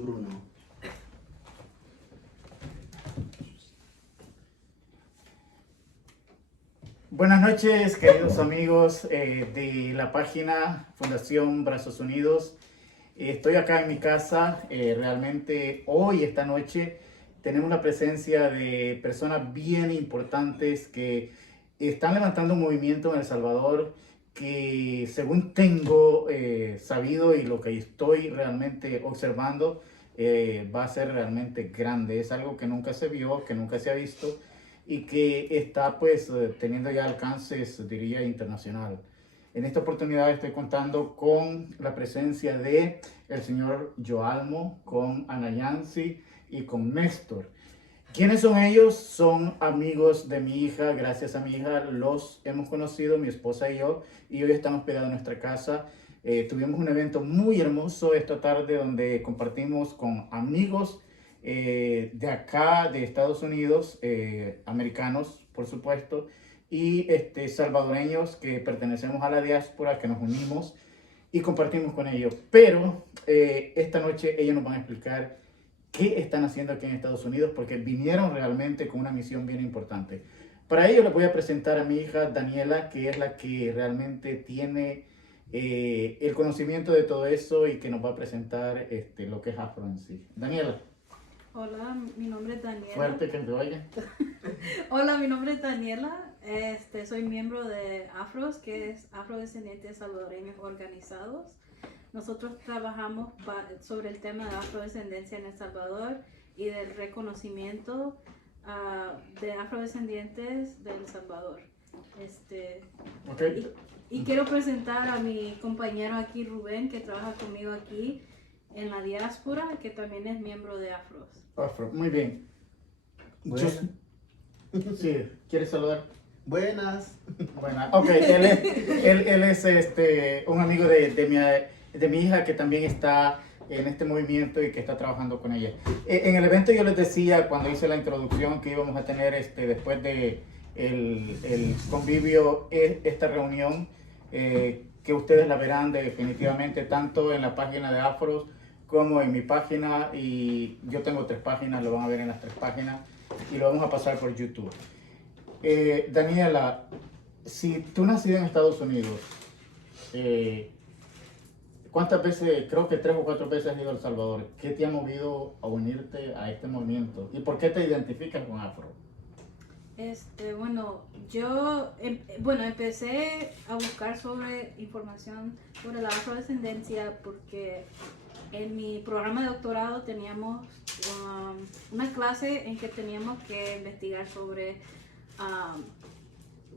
Bruno. Buenas noches, queridos amigos de la página Fundación Brazos Unidos. Estoy acá en mi casa. Realmente hoy, esta noche, tenemos la presencia de personas bien importantes que están levantando un movimiento en El Salvador que, según tengo sabido y lo que estoy realmente observando, va a ser realmente grande. Es algo que nunca se vio, que nunca se ha visto y que está pues teniendo ya alcances, diría, internacional. En esta oportunidad estoy contando con la presencia de el señor Joalmo, con Ana Yancy y con Néstor. ¿Quiénes son ellos? Son amigos de mi hija. Gracias a mi hija los hemos conocido, mi esposa y yo, y hoy están hospedados en nuestra casa. Tuvimos un evento muy hermoso esta tarde donde compartimos con amigos de acá, de Estados Unidos, americanos, por supuesto, y salvadoreños que pertenecemos a la diáspora, que nos unimos y compartimos con ellos. Pero esta noche ellos nos van a explicar qué están haciendo aquí en Estados Unidos, porque vinieron realmente con una misión bien importante. Para ello les voy a presentar a mi hija Daniela, que es la que realmente tiene el conocimiento de todo eso y que nos va a presentar lo que es Afro en sí. Daniela. Hola, mi nombre es Daniela. Fuerte que te oiga. Hola, mi nombre es Daniela. Soy miembro de AFROS, que es Afrodescendientes Salvadoreños Organizados. Nosotros trabajamos sobre el tema de afrodescendencia en El Salvador y del reconocimiento de afrodescendientes de El Salvador. Okay. Y quiero presentar a mi compañero aquí, Rubén, que trabaja conmigo aquí en la diáspora, que también es miembro de AFROS. Afro, muy bien. Bueno. Sí, ¿quieres saludar? Buenas. Bueno, ok, él es un amigo de mi hija que también está en este movimiento y que está trabajando con ella. En el evento yo les decía, cuando hice la introducción, que íbamos a tener después de el convivio, esta reunión, que ustedes la verán definitivamente tanto en la página de Afros como en mi página, y yo tengo 3 páginas, lo van a ver en las 3 páginas y lo vamos a pasar por YouTube. Daniela, si tú naciste en Estados Unidos, ¿cuántas veces, creo que 3 o 4 veces has ido a El Salvador? ¿Qué te ha movido a unirte a este movimiento? ¿Y por qué te identificas con Afro? Bueno, yo empecé a buscar sobre información sobre la afrodescendencia porque en mi programa de doctorado teníamos una clase en que teníamos que investigar sobre,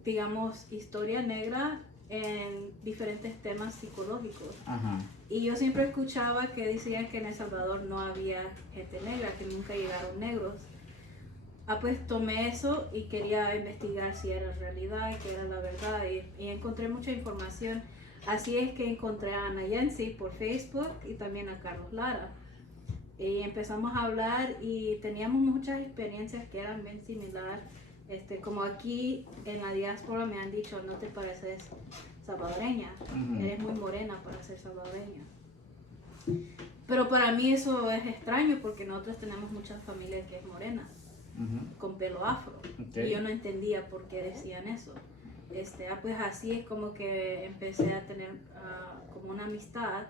digamos, historia negra en diferentes temas psicológicos. Ajá. Y yo siempre escuchaba que decían que en El Salvador no había gente negra, que nunca llegaron negros. Pues tomé eso y quería investigar si era realidad, que era la verdad, y encontré mucha información. Así es que encontré a Ana Yancy por Facebook y también a Carlos Lara. Y empezamos a hablar y teníamos muchas experiencias que eran bien similares. Como aquí en la diáspora me han dicho, no te pareces salvadoreña, eres muy morena para ser salvadoreña. Pero para mí eso es extraño porque nosotros tenemos muchas familias que es morena, con pelo afro. Okay. Y yo no entendía por qué decían eso. Pues así es como que empecé a tener como una amistad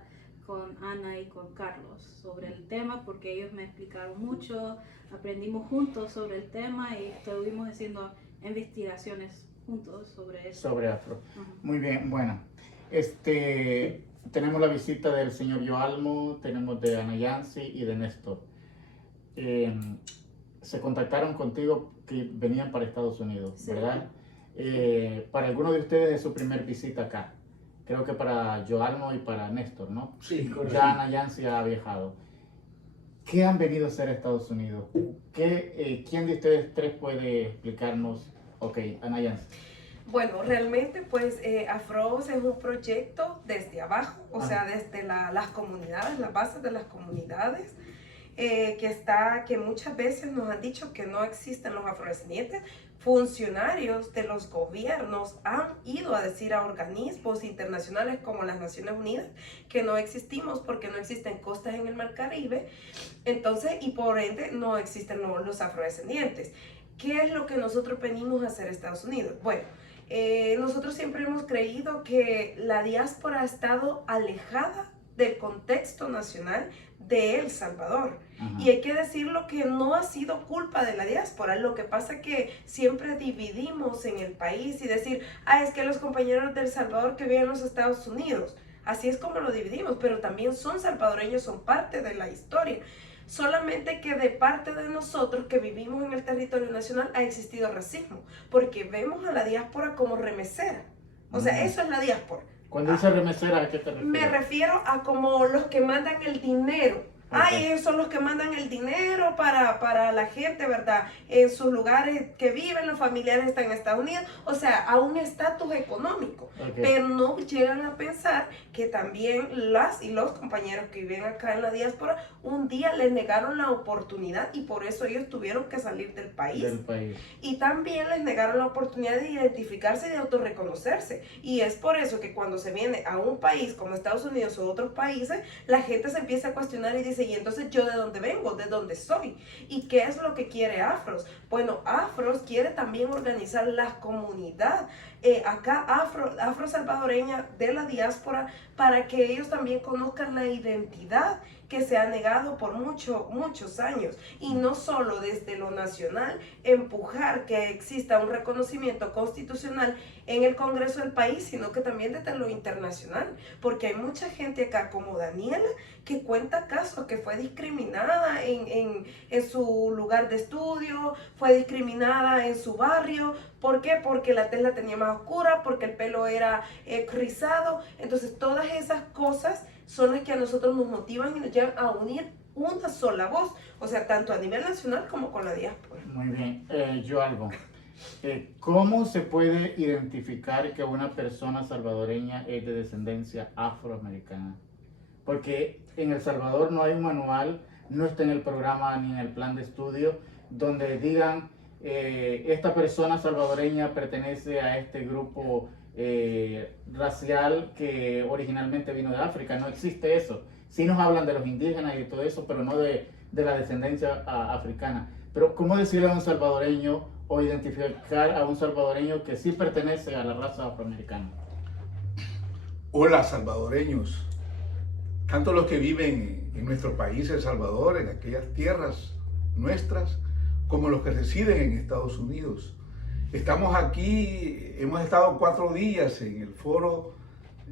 con Ana y con Carlos sobre el tema, porque ellos me explicaron mucho, aprendimos juntos sobre el tema y estuvimos haciendo investigaciones juntos sobre eso. Sobre Afro. Uh-huh. Muy bien, bueno. Tenemos la visita del señor Joalmo, tenemos de Ana Yancy y de Néstor. Se contactaron contigo que venían para Estados Unidos, sí, ¿verdad? Para algunos de ustedes es su primer visita acá. Creo que para Joalmo y para Néstor, ¿no? Sí, correcto. Ya Ana Yancy ha viajado. ¿Qué han venido a hacer a Estados Unidos? ¿Quién de ustedes 3 puede explicarnos? Ok, Ana Yancy. Bueno, realmente pues AFROS es un proyecto desde abajo, o sea, desde las comunidades, las bases de las comunidades, que muchas veces nos han dicho que no existen los afrodescendientes funcionarios de los gobiernos han ido a decir a organismos internacionales como las Naciones Unidas que no existimos porque no existen costas en el Mar Caribe, entonces, y por ende no existen los afrodescendientes. ¿Qué es lo que nosotros venimos a hacer Estados Unidos? Bueno, nosotros siempre hemos creído que la diáspora ha estado alejada del contexto nacional de El Salvador. Ajá. Y hay que decirlo que no ha sido culpa de la diáspora. Lo que pasa es que siempre dividimos en el país y decir, es que los compañeros de El Salvador que viven en los Estados Unidos, así es como lo dividimos, pero también son salvadoreños, son parte de la historia. Solamente que de parte de nosotros que vivimos en el territorio nacional ha existido racismo, porque vemos a la diáspora como remesera. O sea, eso es la diáspora. Cuando dice remesera, ¿a qué te refieres? Me refiero a como los que mandan el dinero. Okay. Ellos son los que mandan el dinero para la gente, ¿verdad? En sus lugares que viven, los familiares están en Estados Unidos, o sea, a un estatus económico. Okay. Pero no llegan a pensar que también las y los compañeros que viven acá en la diáspora, un día les negaron la oportunidad y por eso ellos tuvieron que salir del país. Y también les negaron la oportunidad de identificarse y de autorreconocerse. Y es por eso que cuando se viene a un país como Estados Unidos o otros países, la gente se empieza a cuestionar y dice, y entonces yo de dónde vengo, de dónde soy, y qué es lo que quiere Afros. Bueno, Afros quiere también organizar la comunidad acá afro salvadoreña de la diáspora para que ellos también conozcan la identidad que se ha negado por muchos años, y no solo desde lo nacional empujar que exista un reconocimiento constitucional en el Congreso del país, sino que también desde lo internacional, porque hay mucha gente acá como Daniela que cuenta casos que fue discriminada en su lugar de estudio, fue discriminada en su barrio. ¿Por qué? Porque la tez la tenía más oscura, porque el pelo era rizado. Entonces todas esas cosas son las que a nosotros nos motivan y nos llevan a unir una sola voz, o sea, tanto a nivel nacional como con la diáspora. Muy bien, Joalbo, ¿cómo se puede identificar que una persona salvadoreña es de descendencia afroamericana? Porque en El Salvador no hay un manual, no está en el programa ni en el plan de estudio donde digan esta persona salvadoreña pertenece a este grupo racial que originalmente vino de África. No existe eso. Sí nos hablan de los indígenas y de todo eso, pero no de la descendencia africana. Pero ¿cómo decirle a un salvadoreño o identificar a un salvadoreño que sí pertenece a la raza afroamericana? Hola salvadoreños, tanto los que viven en nuestro país, El Salvador, en aquellas tierras nuestras, como los que residen en Estados Unidos. Estamos aquí, hemos estado 4 días en el foro,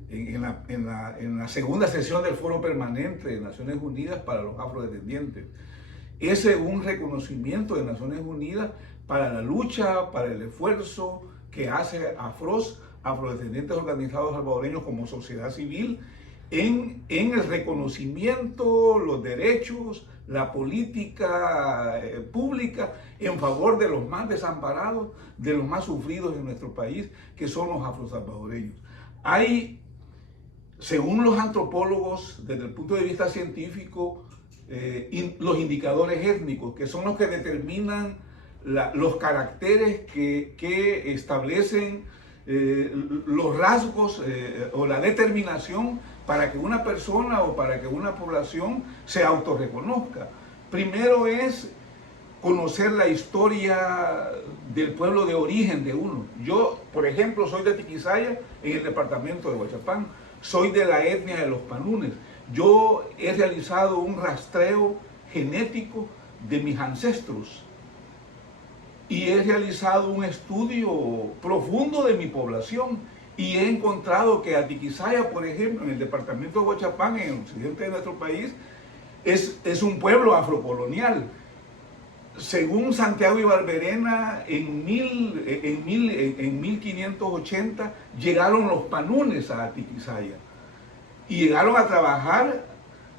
en la segunda sesión del Foro Permanente de Naciones Unidas para los Afrodescendientes. Es un reconocimiento de Naciones Unidas para la lucha, para el esfuerzo que hace afrodescendientes organizados salvadoreños como sociedad civil en el reconocimiento, los derechos, la política pública en favor de los más desamparados, de los más sufridos en nuestro país, que son los afrosalvadoreños. Hay, según los antropólogos, desde el punto de vista científico, los indicadores étnicos, que son los que determinan los caracteres que establecen los rasgos o la determinación para que una persona o para que una población se autorreconozca. Primero es conocer la historia del pueblo de origen de uno. Yo, por ejemplo, soy de Tiquisaya, en el departamento de Huachapán. Soy de la etnia de los panunes. Yo he realizado un rastreo genético de mis ancestros y he realizado un estudio profundo de mi población. Y he encontrado que Atiquizaya, por ejemplo, en el departamento de Huachapán, en el occidente de nuestro país, es un pueblo afrocolonial. Según Santiago y Barberena, en 1580 llegaron los panunes a Atiquizaya y llegaron a trabajar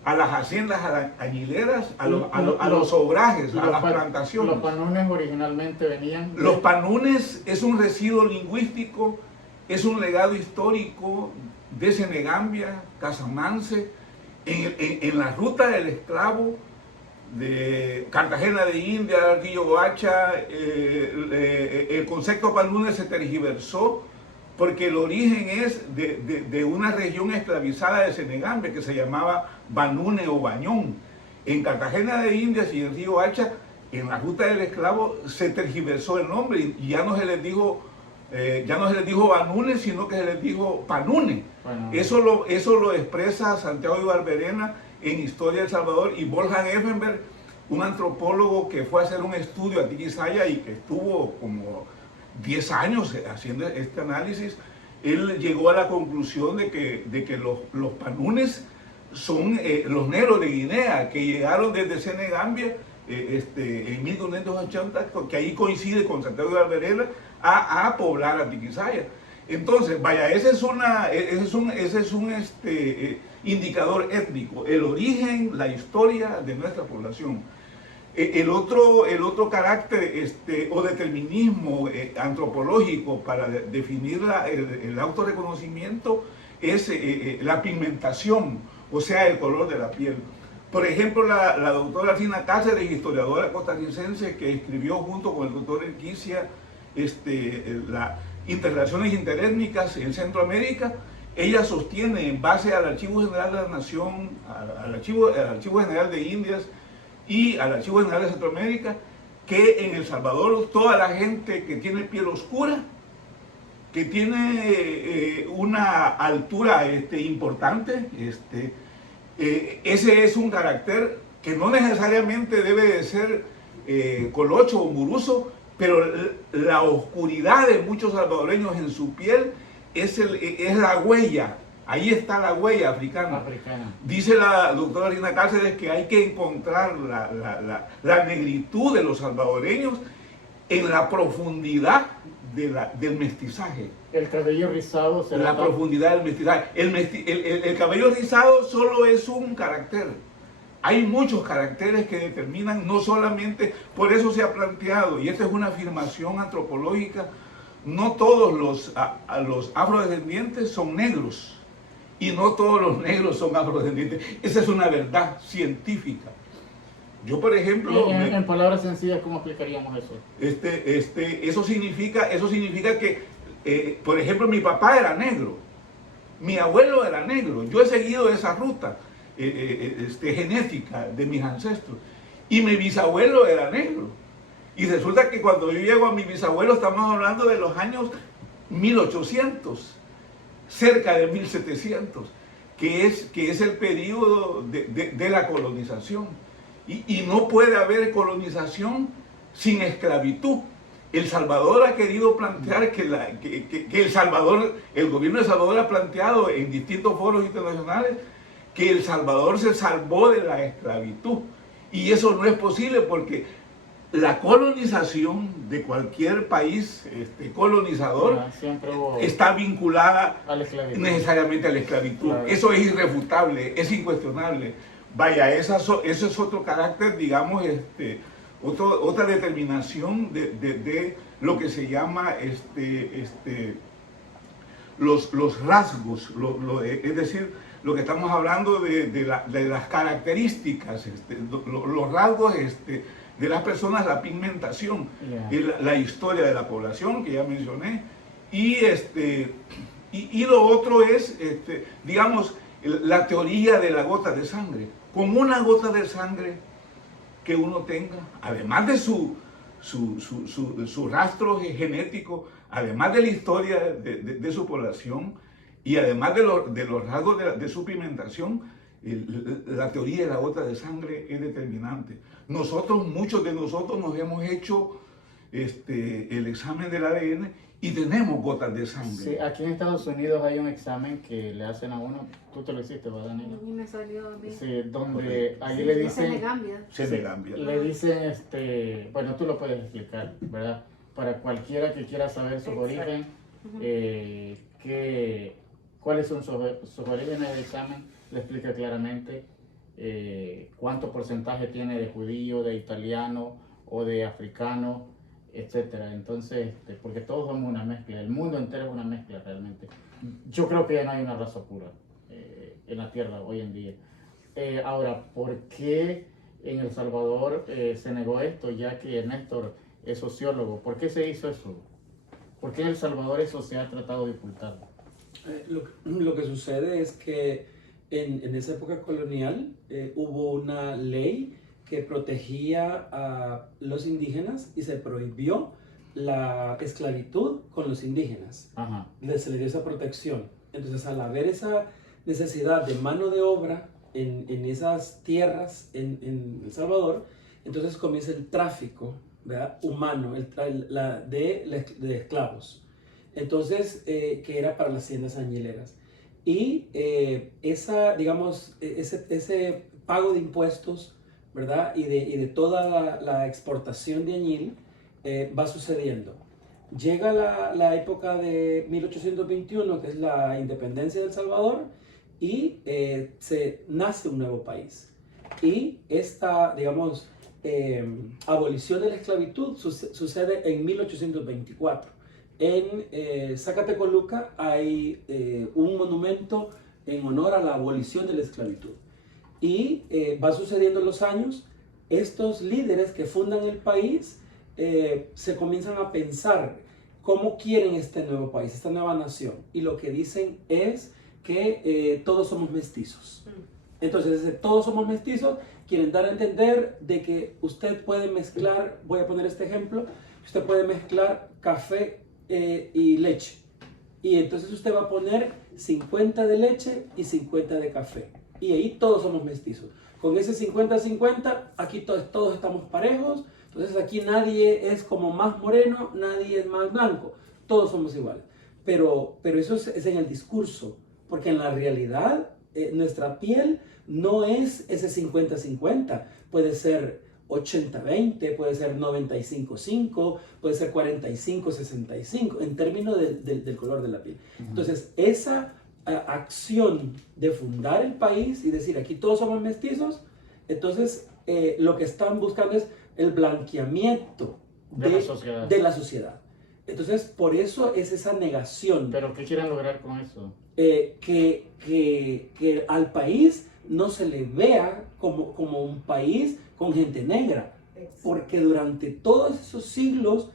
a las haciendas añileras, a los obrajes, a las plantaciones. ¿Los panunes originalmente venían? Los panunes es un residuo lingüístico, es un legado histórico de Senegambia, Casamance, en la ruta del esclavo de Cartagena de India, Río Guacha, el concepto Banune se tergiversó porque el origen es de una región esclavizada de Senegambia que se llamaba Banune o Bañón. En Cartagena de Indias y en Río Hacha, en la ruta del esclavo, se tergiversó el nombre y ya no se les dijo Banune, sino que se les dijo Panune. Bueno. Eso lo expresa Santiago de Barberena en Historia de El Salvador, y Wolfgang Effenberg, un antropólogo que fue a hacer un estudio a Tiquisaya y que estuvo como 10 años haciendo este análisis. Él llegó a la conclusión de que los panunes son los negros de Guinea, que llegaron desde Senegambia en 1580, que ahí coincide con Santiago de Barberena, a poblar a Tiquisaya. Entonces, vaya, ese es un indicador étnico, el origen, la historia de nuestra población. El otro carácter o determinismo antropológico para definir el autorreconocimiento es la pigmentación, o sea, el color de la piel. Por ejemplo, la doctora Alcina Cáceres, historiadora costarricense, que escribió junto con el doctor Elquicia las interrelaciones interétnicas en Centroamérica, ella sostiene, en base al Archivo General de la Nación, al Archivo General de Indias y al Archivo General de Centroamérica, que en El Salvador toda la gente que tiene piel oscura, que tiene una altura importante, ese es un carácter que no necesariamente debe de ser colocho o muruso, pero la oscuridad de muchos salvadoreños en su piel es la huella. Ahí está la huella africana. Dice la doctora Alcina Cáceres que hay que encontrar la negritud de los salvadoreños en la profundidad del mestizaje. El cabello rizado será la profundidad del mestizaje. El cabello rizado solo es un carácter. Hay muchos caracteres que determinan, no solamente, por eso se ha planteado, y esta es una afirmación antropológica, no todos los afrodescendientes son negros, y no todos los negros son afrodescendientes. Esa es una verdad científica. Yo, por ejemplo... En palabras sencillas, ¿cómo explicaríamos eso? Eso significa que, por ejemplo, mi papá era negro, mi abuelo era negro, yo he seguido esa ruta genética de mis ancestros, y mi bisabuelo era negro. Y resulta que cuando yo llego a mi bisabuelo, estamos hablando de los años 1800, cerca de 1700, que es el periodo de la colonización. Y no puede haber colonización sin esclavitud. El Salvador ha querido plantear que el gobierno de El Salvador ha planteado en distintos foros internacionales que El Salvador se salvó de la esclavitud. Y eso no es posible porque la colonización de cualquier país colonizador está vinculada necesariamente a la esclavitud. Claro. Eso es irrefutable, es incuestionable. Vaya, eso es otro carácter, digamos, otra determinación de lo que se llama los rasgos, es decir, lo que estamos hablando de las características, los rasgos de las personas, la pigmentación, la historia de la población que ya mencioné, y lo otro es, digamos, la teoría de la gota de sangre. Con una gota de sangre que uno tenga, además de su rastro genético, además de la historia de su población y además de los rasgos de su pigmentación, la teoría de la gota de sangre es determinante. Muchos de nosotros nos hemos hecho el examen del ADN y tenemos gotas de sangre. Sí, aquí en Estados Unidos hay un examen que le hacen a uno, tú te lo hiciste, ¿verdad, Daniela? A mí me salió bien. Sí, donde ahí le dicen... Senegambia. Le dicen, bueno, tú lo puedes explicar, ¿verdad? Para cualquiera que quiera saber su origen, cuáles son sus orígenes del examen, le explica claramente cuánto porcentaje tiene de judío, de italiano o de africano, etcétera. Entonces, porque todos somos una mezcla, el mundo entero es una mezcla realmente. Yo creo que ya no hay una raza pura en la tierra hoy en día. Ahora, ¿por qué en El Salvador se negó esto, ya que Néstor es sociólogo. ¿Por qué se hizo eso? ¿Por qué en El Salvador eso se ha tratado de ocultar? Lo que sucede es que en esa época colonial hubo una ley que protegía a los indígenas y se prohibió la esclavitud con los indígenas. Ajá. Se le dio esa protección. Entonces, al haber esa necesidad de mano de obra en esas tierras en El Salvador, entonces comienza el tráfico, ¿verdad?, humano de esclavos. Entonces, que era para las haciendas añileras. Y ese pago de impuestos, ¿verdad?, y de toda la exportación de añil va sucediendo. Llega la época de 1821, que es la independencia de El Salvador, y se nace un nuevo país. Y esta, digamos, abolición de la esclavitud sucede en 1824. En Zacatecoluca hay un monumento en honor a la abolición de la esclavitud. Y va sucediendo los años, estos líderes que fundan el país se comienzan a pensar cómo quieren este nuevo país, esta nueva nación. Y lo que dicen es que todos somos mestizos. Entonces, todos somos mestizos, quieren dar a entender de que usted puede mezclar, voy a poner este ejemplo, usted puede mezclar café y leche. Y entonces usted va a poner 50 de leche y 50 de café. Y ahí todos somos mestizos. Con ese 50-50, aquí todos estamos parejos. Entonces aquí nadie es como más moreno, nadie es más blanco. Todos somos iguales. Pero eso es en el discurso. Porque en la realidad, nuestra piel no es ese 50-50. Puede ser 80-20, puede ser 95-5, puede ser 45-65, en términos del color de la piel. Entonces, esa acción de fundar el país y decir, aquí todos somos mestizos, entonces lo que están buscando es el blanqueamiento de la sociedad. Entonces, por eso es esa negación. ¿Pero qué quieren lograr con eso? Que al país no se le vea como un país con gente negra, porque durante todos esos siglos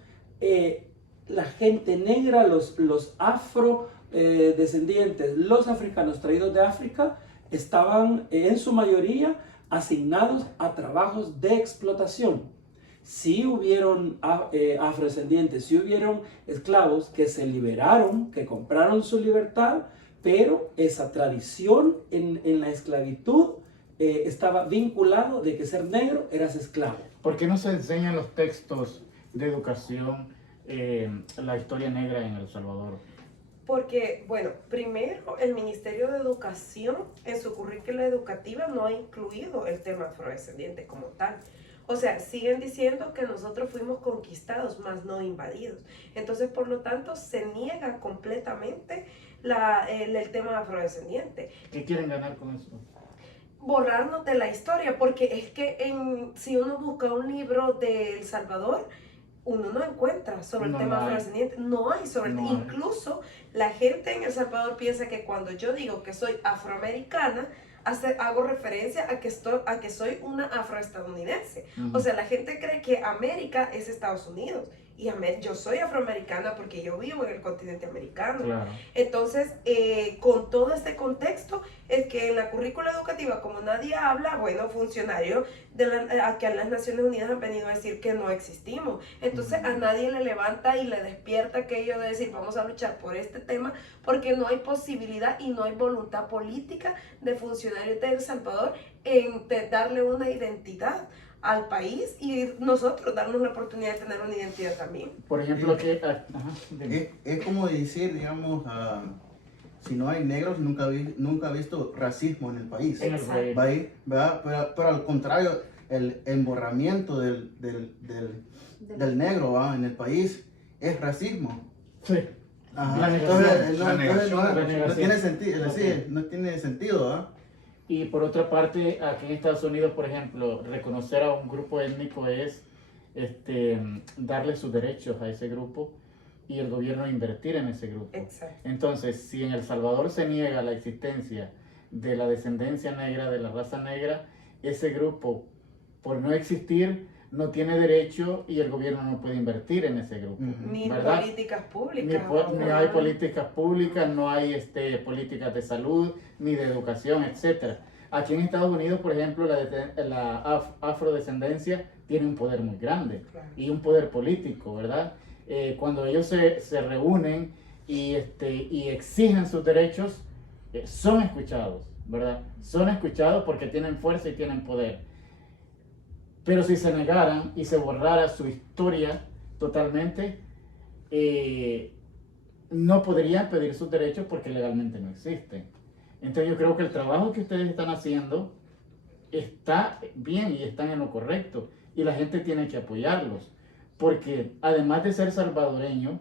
la gente negra, los afrodescendientes, los africanos traídos de África, estaban en su mayoría asignados a trabajos de explotación. Sí hubieron afrodescendientes, sí hubieron esclavos que se liberaron, que compraron su libertad, pero esa tradición en la esclavitud estaba vinculado de que ser negro eras esclavo. ¿Por qué no se enseñan los textos de educación la historia negra en El Salvador? Porque, bueno, primero el Ministerio de Educación en su currícula educativa no ha incluido el tema afrodescendiente como tal. O sea, siguen diciendo que nosotros fuimos conquistados, más no invadidos. Entonces, por lo tanto, se niega completamente el tema afrodescendiente. ¿Qué quieren ganar con eso? Borrarnos de la historia, porque es que si uno busca un libro de El Salvador, uno no encuentra sobre el tema afrodescendiente, no hay sobre el tema. Incluso la gente en El Salvador piensa que cuando yo digo que soy afroamericana, hago referencia a que soy una afroestadounidense. O sea, la gente cree que América es Estados Unidos. Y yo soy afroamericana porque yo vivo en el continente americano. Claro. Entonces, con todo este contexto, es que en la currícula educativa, como nadie habla, bueno, funcionarios aquí a las Naciones Unidas han venido a decir que no existimos. Entonces, a nadie le levanta y le despierta aquello de decir, vamos a luchar por este tema, porque no hay posibilidad y no hay voluntad política de funcionarios de El Salvador en darle una identidad al país y nosotros darnos la oportunidad de tener una identidad también. Por ejemplo, es como decir, digamos, si no hay negros, nunca ha visto racismo en el país. ¿Verdad? Pero al contrario, el emborramiento del negro, ¿va?, en el país es racismo. Sí. Ajá. Entonces, no tiene sentido. Sí, no tiene sentido, ¿verdad? Y por otra parte, aquí en Estados Unidos, por ejemplo, reconocer a un grupo étnico es darle sus derechos a ese grupo y el gobierno invertir en ese grupo. Exacto. Entonces, si en El Salvador se niega la existencia de la descendencia negra, de la raza negra, ese grupo por no existir, no tiene derecho y el gobierno no puede invertir en ese grupo. Ni ¿verdad? políticas públicas. Ni hay políticas públicas, no hay políticas de salud, ni de educación, etc. Aquí en Estados Unidos, por ejemplo, la afrodescendencia tiene un poder muy grande, claro, y un poder político, ¿verdad? Cuando ellos se reúnen y exigen sus derechos, son escuchados, ¿verdad? Son escuchados porque tienen fuerza y tienen poder. Pero si se negaran y se borrara su historia totalmente, no podrían pedir sus derechos porque legalmente no existen. Entonces yo creo que el trabajo que ustedes están haciendo está bien y están en lo correcto. Y la gente tiene que apoyarlos. Porque además de ser salvadoreño,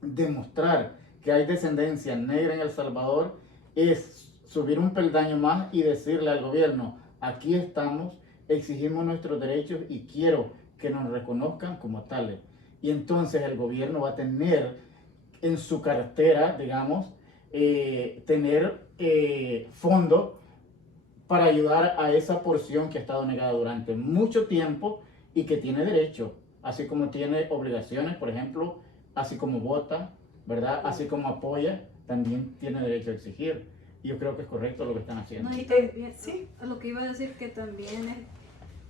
demostrar que hay descendencia negra en El Salvador es subir un peldaño más y decirle al gobierno, aquí estamos, exigimos nuestros derechos y quiero que nos reconozcan como tales. Y entonces el gobierno va a tener en su cartera, digamos, tener fondos para ayudar a esa porción que ha estado negada durante mucho tiempo y que tiene derecho, así como tiene obligaciones, por ejemplo, así como vota, ¿verdad? Así como apoya, también tiene derecho a exigir. Y yo creo que es correcto lo que están haciendo. No, y también, sí, lo que iba a decir que también es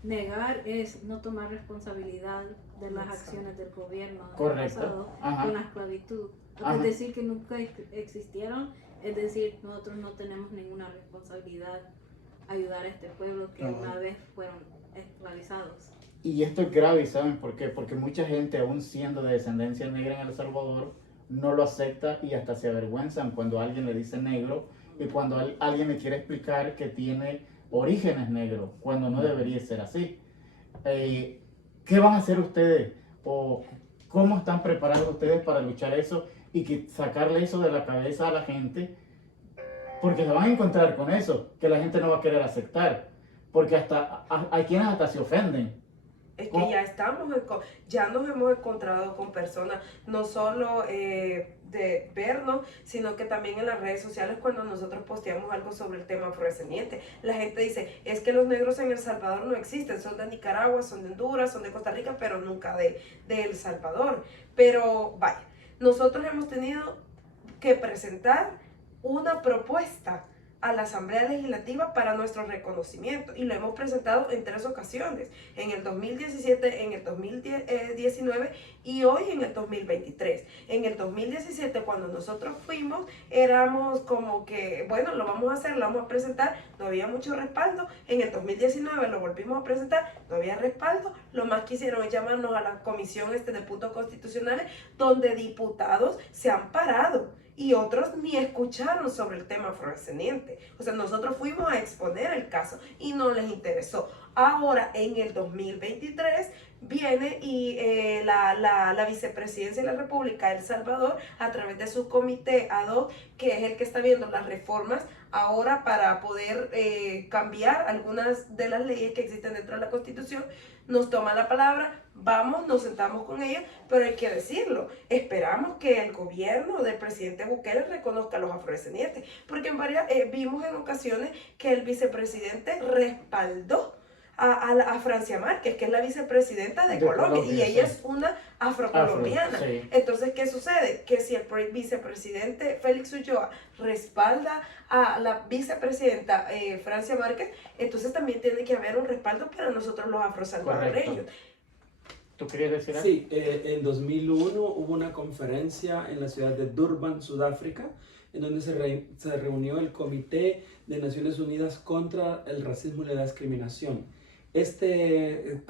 negar es no tomar responsabilidad de las acciones del gobierno del pasado con la esclavitud. Es decir, que nunca existieron, es decir, nosotros no tenemos ninguna responsabilidad ayudar a este pueblo que una vez fueron esclavizados. Y esto es grave, ¿saben por qué? Porque mucha gente, aún siendo de descendencia negra en El Salvador, no lo acepta y hasta se avergüenzan cuando alguien le dice negro y cuando alguien le quiere explicar que tiene orígenes negros, cuando no debería ser así. ¿Qué van a hacer ustedes? ¿O cómo están preparados ustedes para luchar eso y sacarle eso de la cabeza a la gente? Porque se van a encontrar con eso, que la gente no va a querer aceptar. Porque hay quienes hasta se ofenden. Es que ya nos hemos encontrado con personas, no solo de vernos, sino que también en las redes sociales cuando nosotros posteamos algo sobre el tema afrodescendiente. La gente dice, es que los negros en El Salvador no existen, son de Nicaragua, son de Honduras, son de Costa Rica, pero nunca de El Salvador. Pero vaya, nosotros hemos tenido que presentar una propuesta a la Asamblea Legislativa para nuestro reconocimiento y lo hemos presentado en 3 ocasiones, en el 2017, en el 2019 y hoy en el 2023. En el 2017 cuando nosotros fuimos éramos como que, bueno, lo vamos a hacer, lo vamos a presentar, no había mucho respaldo. En el 2019 lo volvimos a presentar, no había respaldo. Lo más que hicieron es llamarnos a la comisión de puntos constitucionales donde diputados se han parado y otros ni escucharon sobre el tema afrodescendiente. O sea, nosotros fuimos a exponer el caso y no les interesó. Ahora, en el 2023, viene y la vicepresidencia de la República de El Salvador, a través de su comité ad hoc, que es el que está viendo las reformas ahora para poder cambiar algunas de las leyes que existen dentro de la Constitución, nos toma la palabra, vamos, nos sentamos con ellos, pero hay que decirlo, esperamos que el gobierno del presidente Bukele reconozca a los afrodescendientes, porque vimos en ocasiones que el vicepresidente respaldó a Francia Márquez, que es la vicepresidenta de Colombia, y ella es una afrocolombiana. Sí. Entonces, ¿qué sucede? Que si el vicepresidente Félix Ulloa respalda a la vicepresidenta Francia Márquez, entonces también tiene que haber un respaldo para nosotros los afrosalvadoreños. ¿Tú querías decir algo? Sí, en 2001 hubo una conferencia en la ciudad de Durban, Sudáfrica, en donde se reunió el Comité de Naciones Unidas contra el Racismo y la Discriminación. Este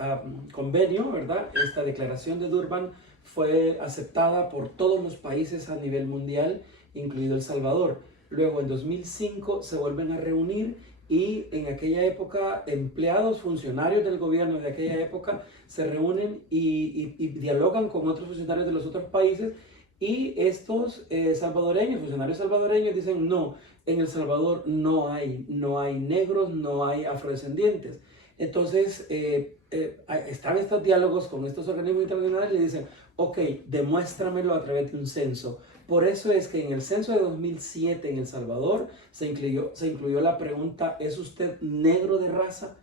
convenio, ¿verdad? Esta declaración de Durban fue aceptada por todos los países a nivel mundial, incluido El Salvador. Luego, en 2005, se vuelven a reunir y en aquella época, empleados, funcionarios del gobierno de aquella época se reúnen y dialogan con otros funcionarios de los otros países. Y estos funcionarios salvadoreños dicen, no, en El Salvador no hay negros, no hay afrodescendientes. Entonces, están estos diálogos con estos organismos internacionales y dicen, ok, demuéstramelo a través de un censo. Por eso es que en el censo de 2007 en El Salvador se incluyó la pregunta, ¿es usted negro de raza?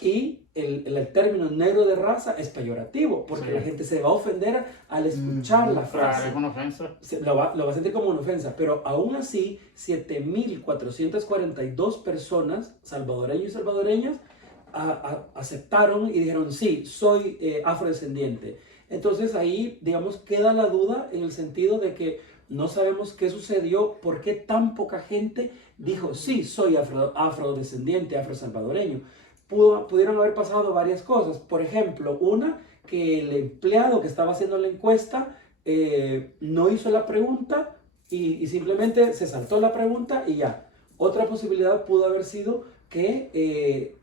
Y el término negro de raza es peyorativo, porque la gente se va a ofender al escuchar la frase. Es una ofensa. Lo va a sentir como una ofensa, pero aún así, 7.442 personas, salvadoreños y salvadoreñas, aceptaron y dijeron, sí, soy afrodescendiente. Entonces ahí, digamos, queda la duda en el sentido de que no sabemos qué sucedió, por qué tan poca gente dijo, sí, soy afrodescendiente, afrosalvadoreño. Pudieron haber pasado varias cosas. Por ejemplo, una, que el empleado que estaba haciendo la encuesta no hizo la pregunta y simplemente se saltó la pregunta y ya. Otra posibilidad pudo haber sido que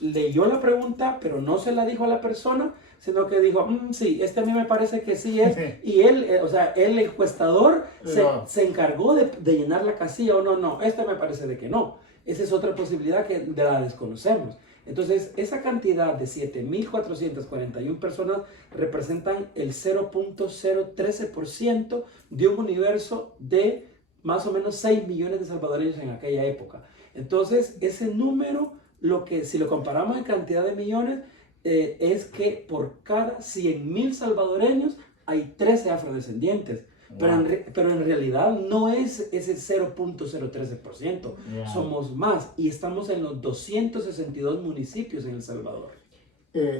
leyó la pregunta, pero no se la dijo a la persona, sino que dijo, sí, a mí me parece que sí es. Y él, el encuestador, se encargó de llenar la casilla, o no, me parece de que no. Esa es otra posibilidad que la desconocemos. Entonces, esa cantidad de 7.441 personas representan el 0.013% de un universo de más o menos 6 millones de salvadoreños en aquella época. Entonces, ese número, si lo comparamos en cantidad de millones, es que por cada 100.000 salvadoreños hay 13 afrodescendientes. Wow. Pero en realidad no es ese 0.013%, somos más y estamos en los 262 municipios en El Salvador.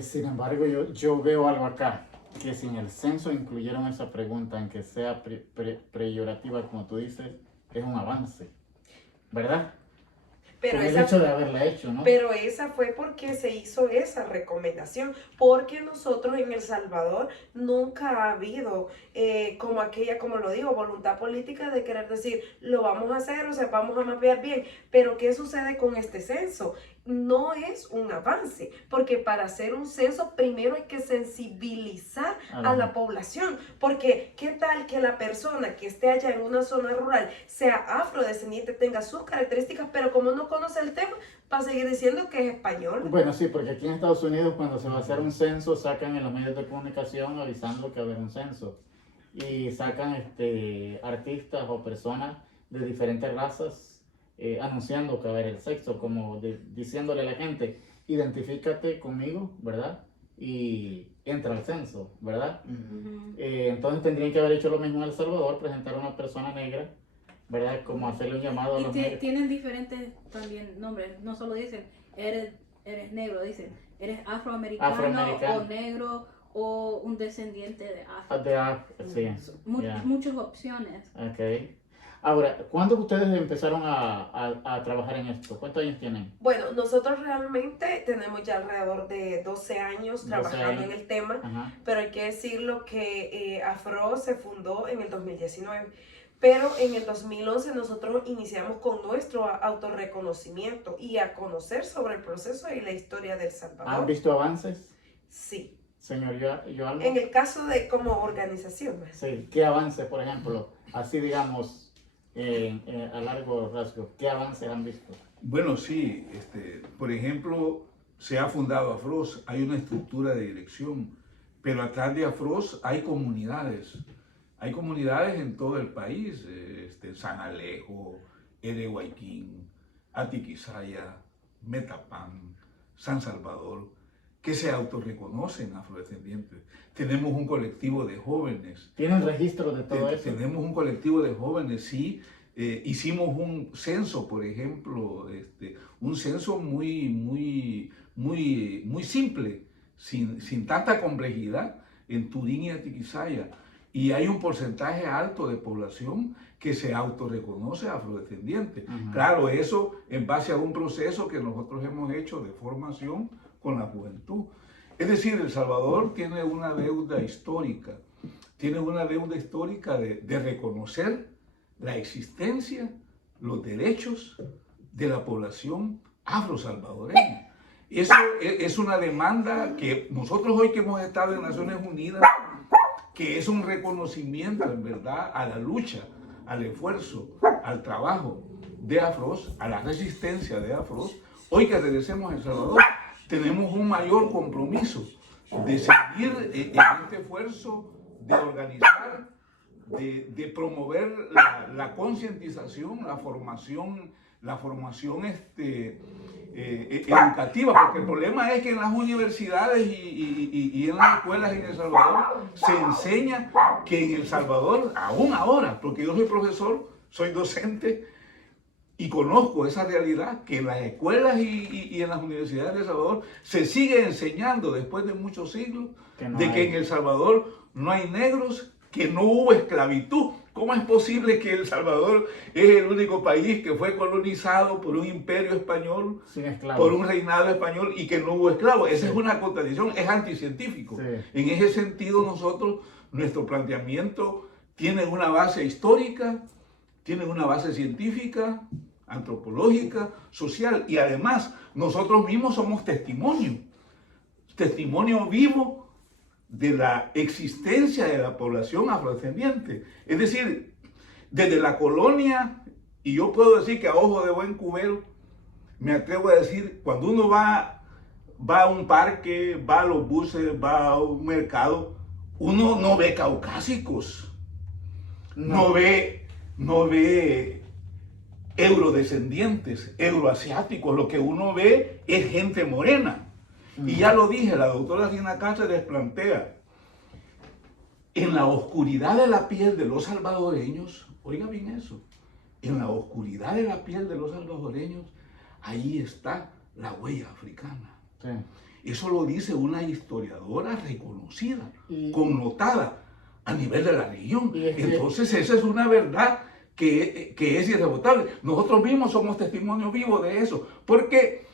Sin embargo, yo veo algo acá, que si en el censo incluyeron esa pregunta, en que sea peyorativa, como tú dices, es un avance, ¿verdad? Pero el hecho de haberla hecho, ¿no? Pero esa fue porque se hizo esa recomendación, porque nosotros en El Salvador nunca ha habido como lo digo, voluntad política de querer decir, lo vamos a hacer, vamos a mapear bien. Pero ¿qué sucede con este censo? No es un avance, porque para hacer un censo primero hay que sensibilizar a la población, porque ¿qué tal que la persona que esté allá en una zona rural sea afrodescendiente, tenga sus características, pero como no conoce el tema, va a seguir diciendo que es español? Bueno, sí, porque aquí en Estados Unidos cuando se va a hacer un censo sacan en los medios de comunicación avisando que va a haber un censo y sacan artistas o personas de diferentes razas anunciando que va a haber el sexo, como diciéndole a la gente, identifícate conmigo, ¿verdad? Y entra al censo, ¿verdad? Entonces tendrían que haber hecho lo mismo en El Salvador, presentar a una persona negra, ¿verdad? Como hacerle un llamado a los negros. Tienen diferentes también nombres, no solo dicen eres negro, dicen eres afroamericano o negro o un descendiente de África. Sí. Muchas opciones. Okay. Ahora, ¿cuándo ustedes empezaron a trabajar en esto? ¿Cuántos años tienen? Bueno, nosotros realmente tenemos ya alrededor de 12 años trabajando en el tema, pero hay que decirlo que Afro se fundó en el 2019. Pero en el 2011 nosotros iniciamos con nuestro autorreconocimiento y a conocer sobre el proceso y la historia de El Salvador. ¿Han visto avances? Sí. Señor Yoalmo. En el caso de como organización. Sí, ¿qué avances, por ejemplo? Así digamos, a largo rasgo, ¿qué avances han visto? Bueno, sí, por ejemplo, se ha fundado Afros, hay una estructura de dirección, pero atrás de Afros hay comunidades. Hay comunidades en todo el país, San Alejo, Erehuayquín, Atiquizaya, Metapán, San Salvador, que se autorreconocen afrodescendientes. Tenemos un colectivo de jóvenes. ¿Tienen registro de todo eso? Tenemos un colectivo de jóvenes, sí. Hicimos un censo, por ejemplo, un censo muy simple, sin tanta complejidad, en Turín y Atiquizaya. Y hay un porcentaje alto de población que se autorreconoce afrodescendiente. Claro, eso en base a un proceso que nosotros hemos hecho de formación con la juventud. Es decir, El Salvador tiene una deuda histórica. Tiene una deuda histórica de reconocer la existencia, los derechos de la población afrosalvadoreña. Eso es una demanda que nosotros hoy que hemos estado en Naciones Unidas, que es un reconocimiento en verdad a la lucha, al esfuerzo, al trabajo de Afros, a la resistencia de Afros. Hoy que regresemos a El Salvador, tenemos un mayor compromiso de seguir en este esfuerzo de organizar, de promover la concientización, la formación, la formación educativa, porque el problema es que en las universidades y en las escuelas en El Salvador se enseña que en El Salvador, aún ahora, porque yo soy profesor, soy docente y conozco esa realidad, que en las escuelas y en las universidades de El Salvador se sigue enseñando después de muchos siglos que en El Salvador no hay negros, que no hubo esclavitud. ¿Cómo es posible que El Salvador es el único país que fue colonizado por un imperio español, por un reinado español y que no hubo esclavos? Esa es una contradicción, es anticientífico. En ese sentido nosotros, nuestro planteamiento tiene una base histórica, tiene una base científica, antropológica, social, y además nosotros mismos somos testimonio vivo de la existencia de la población afrodescendiente. Es decir, desde la colonia, y yo puedo decir que a ojo de buen cubero, me atrevo a decir, cuando uno va a un parque, va a los buses, va a un mercado, uno no ve caucásicos, no ve eurodescendientes, euroasiáticos, lo que uno ve es gente morena. Y ya lo dije, la doctora Gina Cáceres plantea, en la oscuridad de la piel de los salvadoreños, oiga bien eso, en la oscuridad de la piel de los salvadoreños, ahí está la huella africana. Sí. Eso lo dice una historiadora reconocida, connotada a nivel de la región. Entonces esa es una verdad que es irrebotable. Nosotros mismos somos testimonio vivo de eso, porque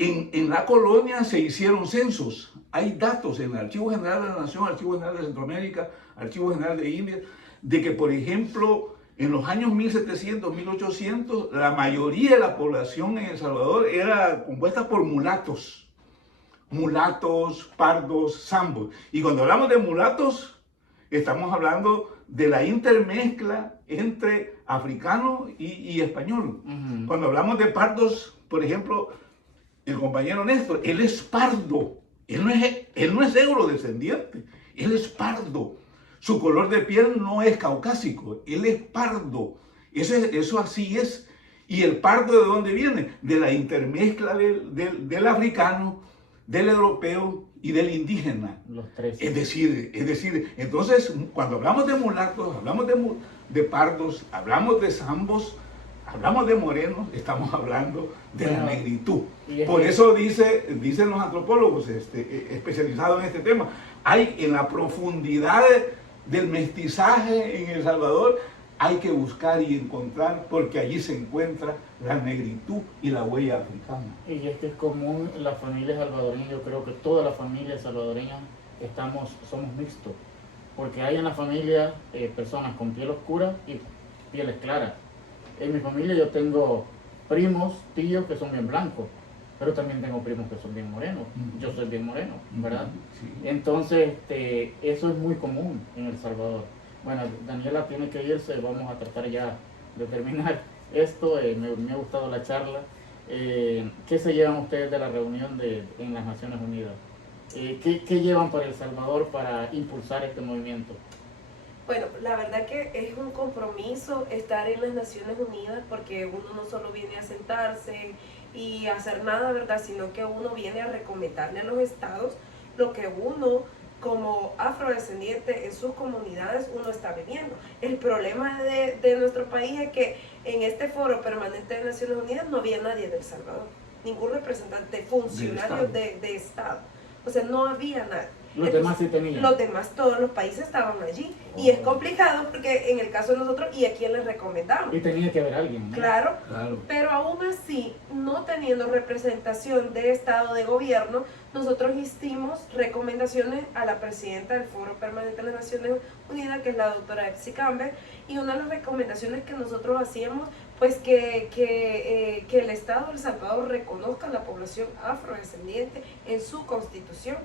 en la colonia se hicieron censos. Hay datos en el Archivo General de la Nación, Archivo General de Centroamérica, Archivo General de India, de que, por ejemplo, en los años 1700, 1800, la mayoría de la población en El Salvador era compuesta por mulatos, pardos, zambos. Y cuando hablamos de mulatos, estamos hablando de la intermezcla entre africano y español. Cuando hablamos de pardos, por ejemplo, el compañero Néstor, él es pardo, él no es eurodescendiente, él es pardo. Su color de piel no es caucásico, él es pardo. Eso así es. ¿Y el pardo de dónde viene? De la intermezcla del africano, del europeo y del indígena. Los tres. Es decir, entonces, cuando hablamos de mulatos, hablamos de pardos, hablamos de zambos, hablamos de morenos, estamos hablando de la negritud. Por eso dicen los antropólogos especializados en este tema, hay en la profundidad del mestizaje en El Salvador, hay que buscar y encontrar, porque allí se encuentra la negritud y la huella africana. Y es que es común en las familias salvadoreñas, yo creo que todas las familias salvadoreñas somos mixtos, porque hay en la familia personas con piel oscura y pieles claras. En mi familia yo tengo primos, tíos que son bien blancos, pero también tengo primos que son bien morenos. Yo soy bien moreno, ¿verdad? Sí. Entonces, eso es muy común en El Salvador. Bueno, Daniela tiene que irse, vamos a tratar ya de terminar esto. Me ha gustado la charla. ¿Qué se llevan ustedes de la reunión en las Naciones Unidas? ¿Qué llevan para El Salvador para impulsar este movimiento? Bueno, la verdad que es un compromiso estar en las Naciones Unidas, porque uno no solo viene a sentarse y hacer nada, ¿verdad? Sino que uno viene a recomendarle a los estados lo que uno, como afrodescendiente en sus comunidades, uno está viviendo. El problema de nuestro país es que en este foro permanente de Naciones Unidas no había nadie de El Salvador, ningún representante, funcionario de Estado. O sea, no había nadie. Los demás sí tenían. Los demás, todos los países estaban allí. Y es complicado porque en el caso de nosotros, ¿y a quién les recomendamos? Y tenía que haber alguien, ¿no? Claro, pero aún así, no teniendo representación de Estado, de gobierno, nosotros hicimos recomendaciones a la presidenta del Foro Permanente de las Naciones Unidas, que es la doctora Epsi Campbell, y una de las recomendaciones que nosotros hacíamos, pues que el Estado de El Salvador reconozca a la población afrodescendiente en su constitución.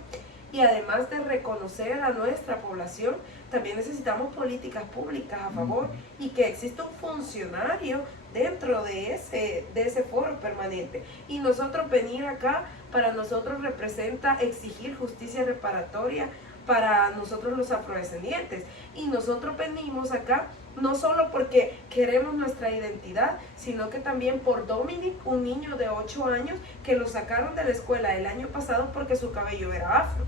Y además de reconocer a nuestra población, también necesitamos políticas públicas a favor y que exista un funcionario dentro de ese foro permanente. Y nosotros venir acá, para nosotros representa exigir justicia reparatoria para nosotros los afrodescendientes. Y nosotros venimos acá no solo porque queremos nuestra identidad, sino que también por Dominic, un niño de 8 años que lo sacaron de la escuela el año pasado porque su cabello era afro.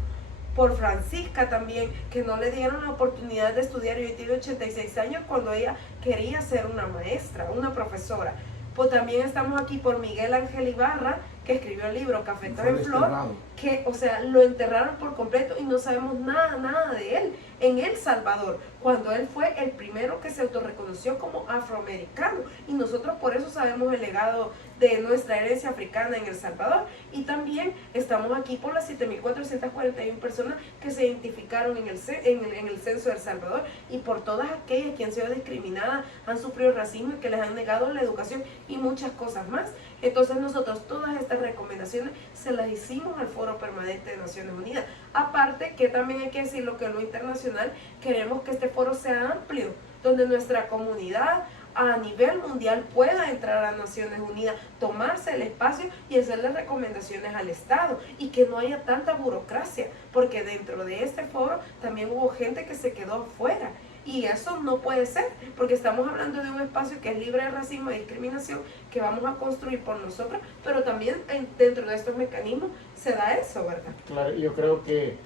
Por Francisca también, que no le dieron la oportunidad de estudiar, y hoy tiene 86 años, cuando ella quería ser una maestra, una profesora. Pues también estamos aquí por Miguel Ángel Ibarra, que escribió el libro Cafetal en Flor, que, o sea, lo enterraron por completo y no sabemos nada de él en El Salvador, cuando él fue el primero que se autorreconoció como afroamericano. Y nosotros por eso sabemos el legado de nuestra herencia africana en El Salvador. Y también estamos aquí por las 7.441 personas que se identificaron en el censo de El Salvador, y por todas aquellas que han sido discriminadas, han sufrido racismo y que les han negado la educación y muchas cosas más. Entonces nosotros todas estas recomendaciones se las hicimos al Foro Permanente de Naciones Unidas. Aparte que también hay que decirlo, que en lo internacional queremos que este foro sea amplio, donde nuestra comunidad a nivel mundial pueda entrar a Naciones Unidas, tomarse el espacio y hacerle recomendaciones al Estado, y que no haya tanta burocracia, porque dentro de este foro también hubo gente que se quedó afuera. Y eso no puede ser, porque estamos hablando de un espacio que es libre de racismo y discriminación, que vamos a construir por nosotros, pero también dentro de estos mecanismos se da eso, ¿verdad? Claro, yo creo que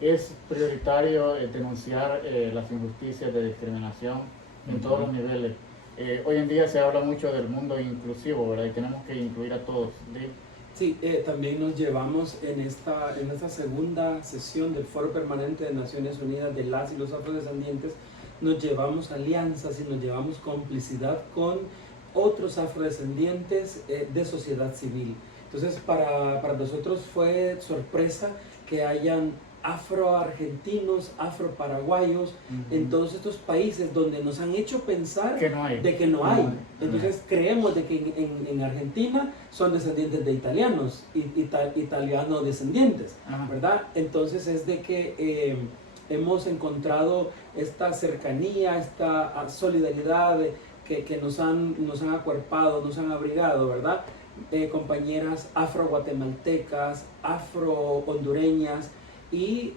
es prioritario denunciar las injusticias de discriminación en todos los niveles. Hoy en día se habla mucho del mundo inclusivo, ¿verdad? Y tenemos que incluir a todos. Sí, también nos llevamos en esta segunda sesión del Foro Permanente de Naciones Unidas de las y los afrodescendientes, nos llevamos alianzas y nos llevamos complicidad con otros afrodescendientes de sociedad civil. Entonces, para nosotros fue sorpresa que hayan afroargentinos, afroparaguayos, en todos estos países donde nos han hecho pensar de que no hay. Entonces creemos de que en Argentina son descendientes de italianos, italianos descendientes, ¿verdad? Entonces es de que hemos encontrado esta cercanía, esta solidaridad que nos han acuerpado, nos han abrigado, ¿verdad? Compañeras afro-guatemaltecas, afro-hondureñas, y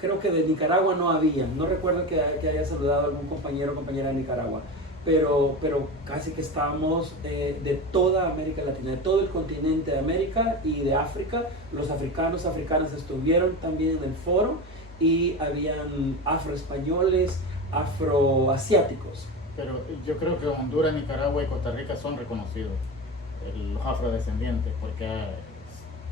creo que de Nicaragua no había, no recuerdo que haya saludado a algún compañero o compañera de Nicaragua, pero casi que estábamos de toda América Latina, de todo el continente de América y de África. Los africanas estuvieron también en el foro, y habían afroespañoles, afroasiáticos. Pero yo creo que Honduras, Nicaragua y Costa Rica son reconocidos, los afrodescendientes, porque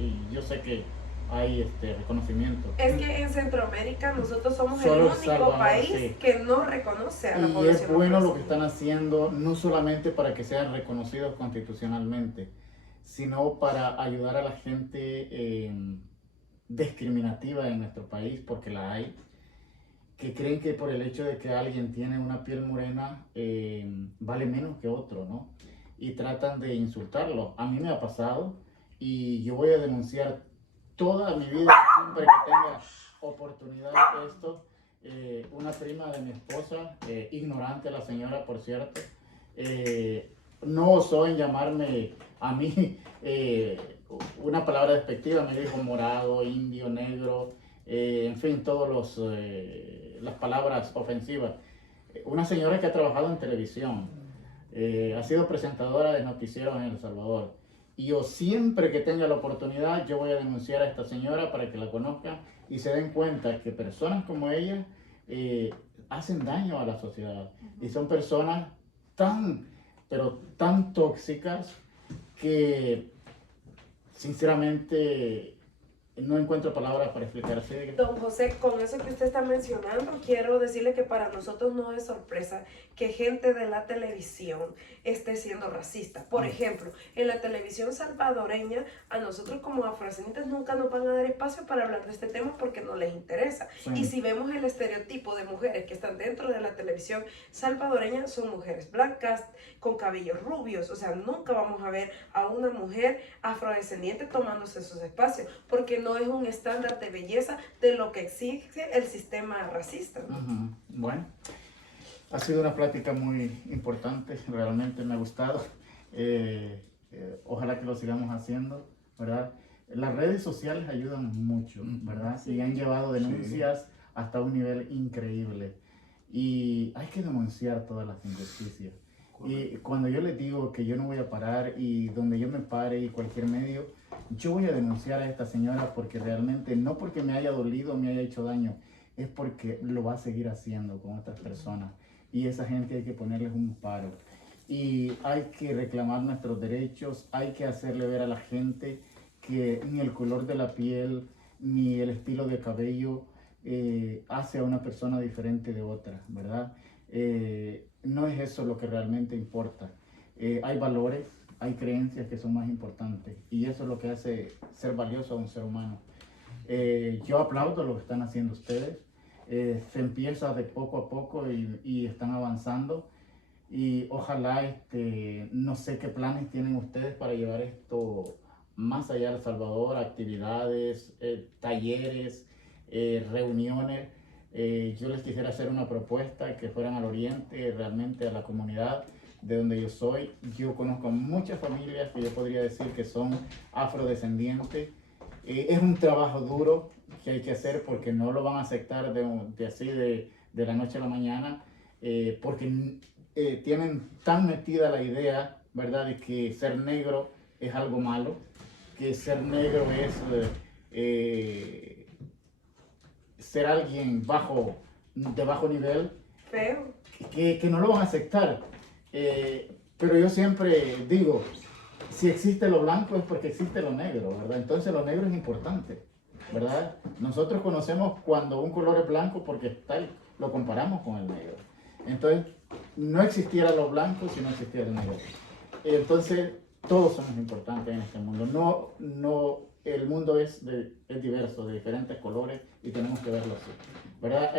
y yo sé que hay reconocimiento. Es que en Centroamérica nosotros somos el único país que no reconoce a la población. Y es bueno lo que están haciendo, no solamente para que sean reconocidos constitucionalmente, sino para ayudar a la gente discriminativa en nuestro país, porque la hay, que creen que por el hecho de que alguien tiene una piel morena vale menos que otro, ¿no? Y tratan de insultarlo. A mí me ha pasado, y yo voy a denunciar toda mi vida, siempre que tenga oportunidad de esto. Una prima de mi esposa, ignorante la señora, por cierto, no osó en llamarme a mí una palabra despectiva, me dijo morado, indio, negro, en fin, todas las palabras ofensivas. Una señora que ha trabajado en televisión, ha sido presentadora de noticieros en El Salvador. Y yo siempre que tenga la oportunidad, yo voy a denunciar a esta señora para que la conozcan y se den cuenta que personas como ella hacen daño a la sociedad. Y son personas pero tan tóxicas que sinceramente no encuentro palabras para explicarse. Don José, con eso que usted está mencionando, quiero decirle que para nosotros no es sorpresa que gente de la televisión esté siendo racista. Por ejemplo, en la televisión salvadoreña, a nosotros como afrodescendientes nunca nos van a dar espacio para hablar de este tema porque no les interesa. Sí. Y si vemos el estereotipo de mujeres que están dentro de la televisión salvadoreña, son mujeres blancas, con cabellos rubios. O sea, nunca vamos a ver a una mujer afrodescendiente tomándose esos espacios, porque no es un estándar de belleza de lo que exige el sistema racista, ¿no? Bueno, Ha sido una plática muy importante, realmente me ha gustado. Ojalá que lo sigamos haciendo, ¿verdad? Las redes sociales ayudan mucho, ¿verdad? Y han llevado denuncias hasta un nivel increíble. Y hay que denunciar todas las injusticias. Y cuando yo les digo que yo no voy a parar y donde yo me pare y cualquier medio, yo voy a denunciar a esta señora porque realmente, no porque me haya dolido o me haya hecho daño, es porque lo va a seguir haciendo con otras personas. Y esa gente hay que ponerles un paro. Y hay que reclamar nuestros derechos, hay que hacerle ver a la gente que ni el color de la piel, ni el estilo de cabello hace a una persona diferente de otra, ¿verdad? No es eso lo que realmente importa. Hay valores, hay creencias que son más importantes y eso es lo que hace ser valioso a un ser humano. Yo aplaudo lo que están haciendo ustedes. Se empieza de poco a poco y están avanzando y ojalá, no sé qué planes tienen ustedes para llevar esto más allá de El Salvador, actividades, talleres, reuniones. Yo les quisiera hacer una propuesta que fueran al oriente, realmente a la comunidad de donde yo soy. Yo conozco muchas familias que yo podría decir que son afrodescendientes. Es un trabajo duro que hay que hacer porque no lo van a aceptar de la noche a la mañana, porque tienen tan metida la idea, ¿verdad?, de que ser negro es algo malo, que ser negro es ser alguien de bajo nivel, Feo. que no lo van a aceptar. Pero yo siempre digo, si existe lo blanco es porque existe lo negro, ¿verdad? Entonces lo negro es importante, ¿verdad? Nosotros conocemos cuando un color es blanco porque lo comparamos con el negro. Entonces, no existiera lo blanco si no existiera el negro. Entonces, todos somos importantes en este mundo. El mundo es diverso, de diferentes colores y tenemos que verlo así, ¿verdad?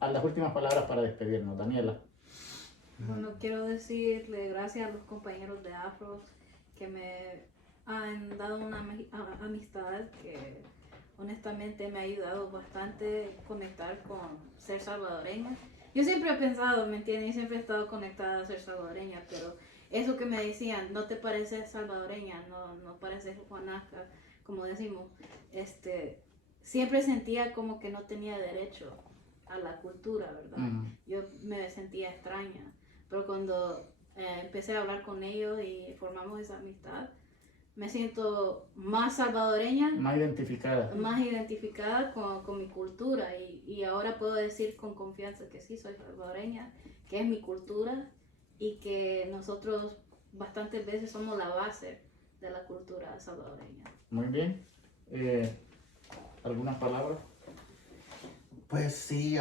A las últimas palabras para despedirnos, Daniela. Bueno, quiero decirle gracias a los compañeros de Afro que me han dado una amistad que honestamente me ha ayudado bastante a conectar con ser salvadoreña. Yo siempre he pensado, ¿me entiendes? Y siempre he estado conectada a ser salvadoreña, pero eso que me decían, no te pareces salvadoreña, no pareces guanaca, como decimos, siempre sentía como que no tenía derecho a la cultura, ¿verdad? Yo me sentía extraña, pero cuando empecé a hablar con ellos y formamos esa amistad, me siento más salvadoreña, más identificada con mi cultura y ahora puedo decir con confianza que sí soy salvadoreña, que es mi cultura y que nosotros bastantes veces somos la base de la cultura salvadoreña. Muy bien. ¿Algunas palabras? Pues sí,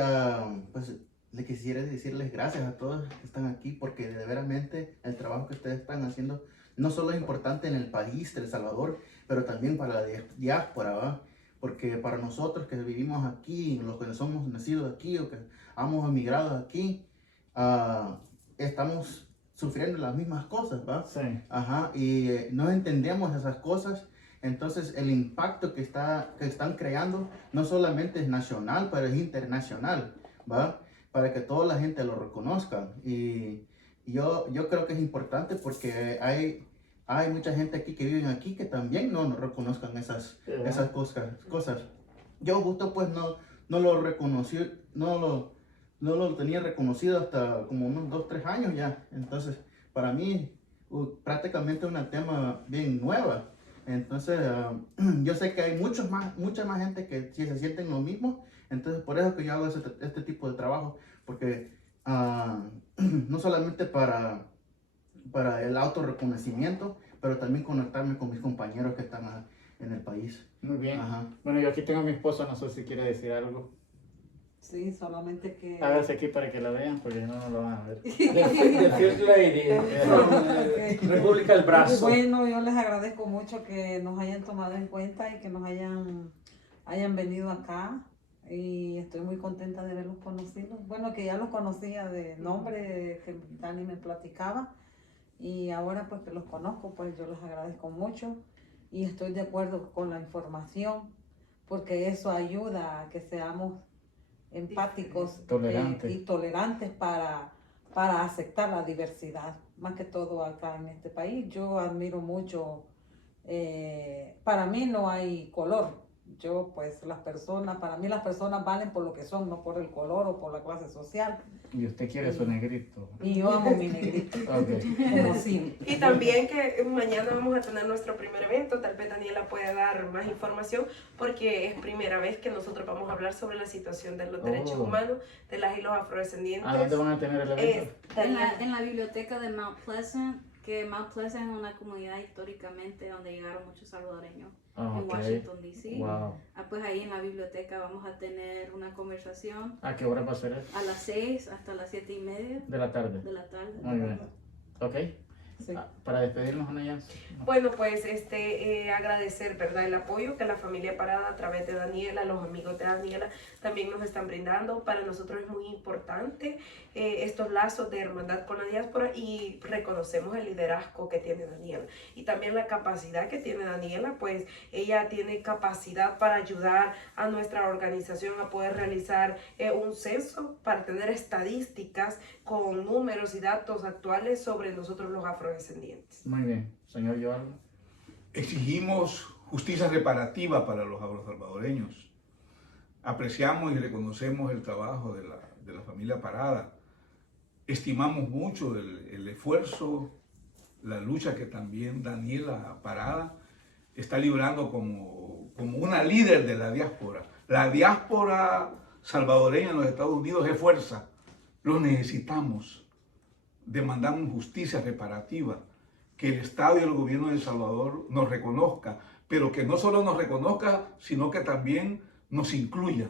pues le quisiera decirles gracias a todos que están aquí porque de veramente el trabajo que ustedes están haciendo no solo es importante en el país de El Salvador, pero también para la diáspora, ¿va? Porque para nosotros que vivimos aquí, los que somos nacidos aquí o que hemos emigrado aquí, estamos sufriendo las mismas cosas, ¿va? Sí. Ajá, y no entendemos esas cosas. Entonces el impacto que están creando no solamente es nacional, pero es internacional, ¿va? Para que toda la gente lo reconozca. Y yo creo que es importante porque hay mucha gente aquí que viven aquí que también no reconozcan esas cosas. Yo justo pues no lo reconocí, no lo tenía reconocido hasta como unos 2-3 años ya. Entonces para mí prácticamente un tema bien nueva. Entonces, yo sé que hay mucha más gente que si se sienten lo mismo. Entonces, por eso que yo hago este tipo de trabajo. Porque no solamente para el autorreconocimiento, pero también conectarme con mis compañeros que están en el país. Muy bien. Ajá. Bueno, yo aquí tengo a mi esposa, no sé si quiere decir algo. Sí, solamente que... Hágase aquí para que la vean, porque no lo van a ver. The First Lady, Okay. República del Brazo. Bueno, yo les agradezco mucho que nos hayan tomado en cuenta y que nos hayan venido acá. Y estoy muy contenta de verlos conocidos. Bueno, que ya los conocía de nombre, que Dani me platicaba. Y ahora pues que los conozco, pues yo les agradezco mucho. Y estoy de acuerdo con la información, porque eso ayuda a que seamos empáticos Tolerantes. y tolerantes para aceptar la diversidad, más que todo acá en este país. Yo admiro mucho, para mí no hay color. Yo, pues, para mí las personas valen por lo que son, no por el color o por la clase social. Y usted quiere su negrito. Y yo amo mi negrito. Okay. Como siempre. Y también que mañana vamos a tener nuestro primer evento, tal vez Daniela puede dar más información, porque es primera vez que nosotros vamos a hablar sobre la situación de los derechos humanos de las y los afrodescendientes. ¿A dónde van a tener el evento? En la biblioteca de Mount Pleasant, que Mount Pleasant es una comunidad históricamente donde llegaron muchos salvadoreños en Washington, D.C. Wow. Pues ahí en la biblioteca vamos a tener una conversación ¿A qué hora va a ser eso? a las 6 hasta las 7:30 De la tarde. de la tarde. Muy bien. Ok. Sí. Para despedirnos, Ana Yancy. Bueno, pues agradecer, ¿verdad?, el apoyo que la familia Parada a través de Daniela, los amigos de Daniela también nos están brindando. Para nosotros es muy importante estos lazos de hermandad con la diáspora, y reconocemos el liderazgo que tiene Daniela y también la capacidad que tiene Daniela. Pues ella tiene capacidad para ayudar a nuestra organización a poder realizar un censo para tener estadísticas con números y datos actuales sobre nosotros los afrodescendientes. Muy bien. Señor Joan. Exigimos justicia reparativa para los afrosalvadoreños. Apreciamos y reconocemos el trabajo de la familia Parada. Estimamos mucho el esfuerzo, la lucha que también Daniela Parada está librando como una líder de la diáspora. La diáspora salvadoreña en los Estados Unidos es fuerza. Lo necesitamos. Demandamos justicia reparativa, que el Estado y el gobierno de El Salvador nos reconozca, pero que no solo nos reconozca, sino que también nos incluya.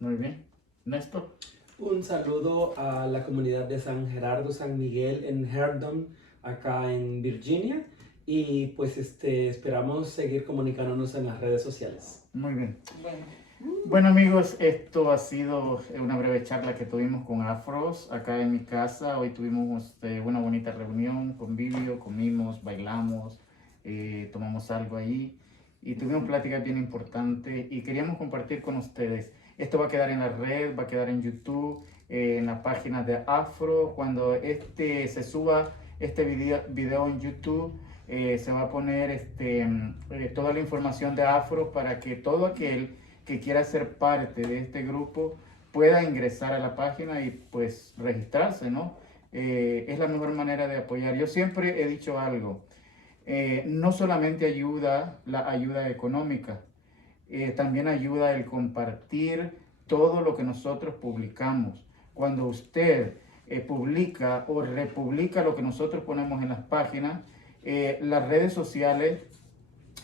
Muy bien. Néstor. Un saludo a la comunidad de San Gerardo, San Miguel en Herndon, acá en Virginia. Y pues esperamos seguir comunicándonos en las redes sociales. Muy bien. Bueno. Bueno, amigos, esto ha sido una breve charla que tuvimos con Afros acá en mi casa. Hoy tuvimos una bonita reunión, convivio, comimos, bailamos, tomamos algo ahí y tuvimos pláticas bien importantes y queríamos compartir con ustedes. Esto va a quedar en la red, va a quedar en YouTube, en la página de Afro. Cuando se suba este video en YouTube, se va a poner toda la información de Afro para que todo aquel que quiera ser parte de este grupo pueda ingresar a la página y pues registrarse, ¿no? Es la mejor manera de apoyar. Yo siempre he dicho algo, no solamente ayuda la ayuda económica, también ayuda el compartir todo lo que nosotros publicamos. Cuando usted publica o republica lo que nosotros ponemos en las páginas, las redes sociales,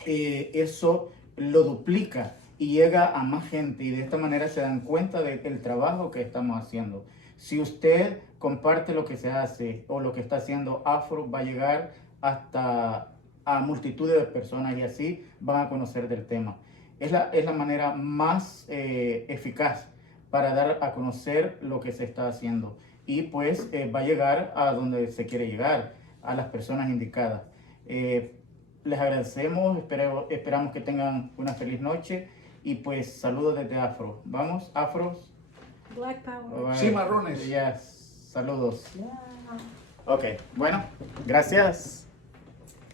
eso lo duplica y llega a más gente y de esta manera se dan cuenta del trabajo que estamos haciendo. Si usted comparte lo que se hace o lo que está haciendo Afro, va a llegar hasta a multitudes de personas y así van a conocer del tema. Es la manera más eficaz para dar a conocer lo que se está haciendo y pues va a llegar a donde se quiere llegar, a las personas indicadas. Les agradecemos, esperamos que tengan una feliz noche. Y pues saludos desde Afro. Vamos, Afros. Black Power. Sí, marrones. Yes. Saludos. Ok, bueno, gracias.